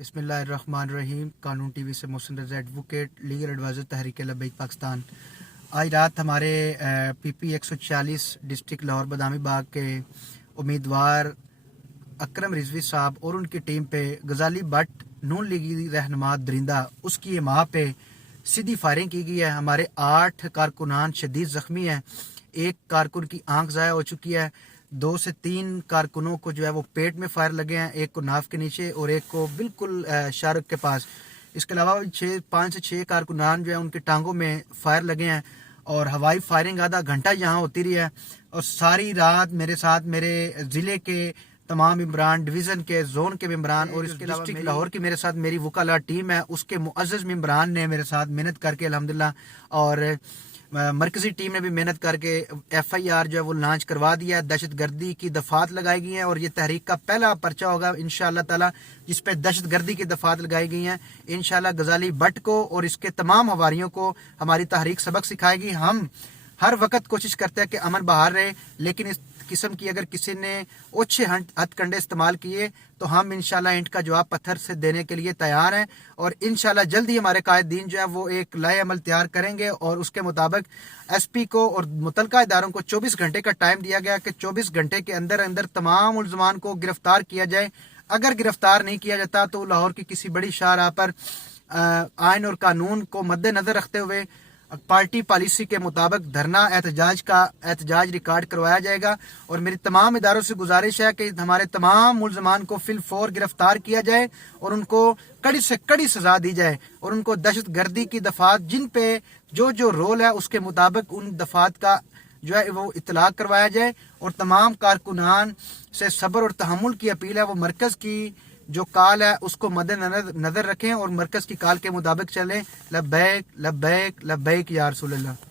بسم اللہ الرحمن الرحیم۔ قانون ٹی وی سے محسن رضا advocate, legal adviser Tehreek Labbaik Pakistan. آج رات ہمارے پی پی 146 ڈسٹرکٹ لاہور بادامی باغ کے امیدوار اکرم رضوی صاحب اور ان کی ٹیم پہ غزالی بٹ نون لیگی رہنما درندہ اس کی ماں پہ سیدھی فائرنگ کی گئی ہے۔ ہمارے 8 کارکنان شدید زخمی ہیں، ایک کارکن کی آنکھ ضائع ہو چکی ہے، 2 سے 3 کارکنوں کو جو ہے وہ پیٹ میں فائر لگے ہیں، ایک کو ناف کے نیچے اور ایک کو بالکل شارک کے پاس۔ اس کے علاوہ 5 سے 6 کارکنان جو ہے ان کی ٹانگوں میں فائر لگے ہیں اور ہوائی فائرنگ آدھا گھنٹہ یہاں ہوتی رہی ہے۔ اور ساری رات میرے ساتھ میرے ضلع کے تمام ممبران، ڈویژن کے، زون کے ممبران اور اس کے علاوہ ڈسٹرکٹ لاہور کی میرے ساتھ میری وکلاء ٹیم ہے، اس کے معزز ممبران نے میرے ساتھ محنت کر کے الحمدللہ، اور مرکزی ٹیم نے بھی محنت کر کے ایف آئی آر جو ہے وہ لانچ کروا دیا ہے۔ دہشت گردی کی دفعات لگائی گئی ہیں اور یہ تحریک کا پہلا پرچہ ہوگا انشاءاللہ تعالی جس پہ دہشت گردی کی دفعات لگائی گئی ہیں۔ انشاءاللہ غزالی بٹ کو اور اس کے تمام حواریوں کو ہماری تحریک سبق سکھائے گی۔ ہم ہر وقت کوشش کرتے ہیں کہ امن بحال رہے، لیکن اس قسم کی اگر کسی نے اوچھے ہتھ کنڈے استعمال کیے تو ہم انشاءاللہ اینٹ کا جواب پتھر سے دینے کے لیے تیار ہیں، اور انشاءاللہ جلد ہی ہمارے قائد دین جو ہے وہ ایک لائحہ عمل تیار کریں گے اور اس کے مطابق ایس پی کو اور متعلقہ اداروں کو 24 گھنٹے کا ٹائم دیا گیا کہ 24 گھنٹے کے اندر اندر تمام ملزمان کو گرفتار کیا جائے۔ اگر گرفتار نہیں کیا جاتا تو لاہور کی کسی بڑی شاہراہ پر آئین اور قانون کو مد نظر رکھتے ہوئے پارٹی پالیسی کے مطابق دھرنا احتجاج ریکارڈ کروایا جائے گا۔ اور میری تمام اداروں سے گزارش ہے کہ ہمارے تمام ملزمان کو فی الفور گرفتار کیا جائے اور ان کو کڑی سے کڑی سزا دی جائے، اور ان کو دہشت گردی کی دفعات جن پہ جو رول ہے اس کے مطابق ان دفعات کا جو ہے وہ اطلاق کروایا جائے، اور تمام کارکنان سے صبر اور تحمل کی اپیل ہے، وہ مرکز کی جو کال ہے اس کو مد نظر رکھیں اور مرکز کی کال کے مطابق چلیں۔ لبیک لبیک لبیک یا رسول اللہ۔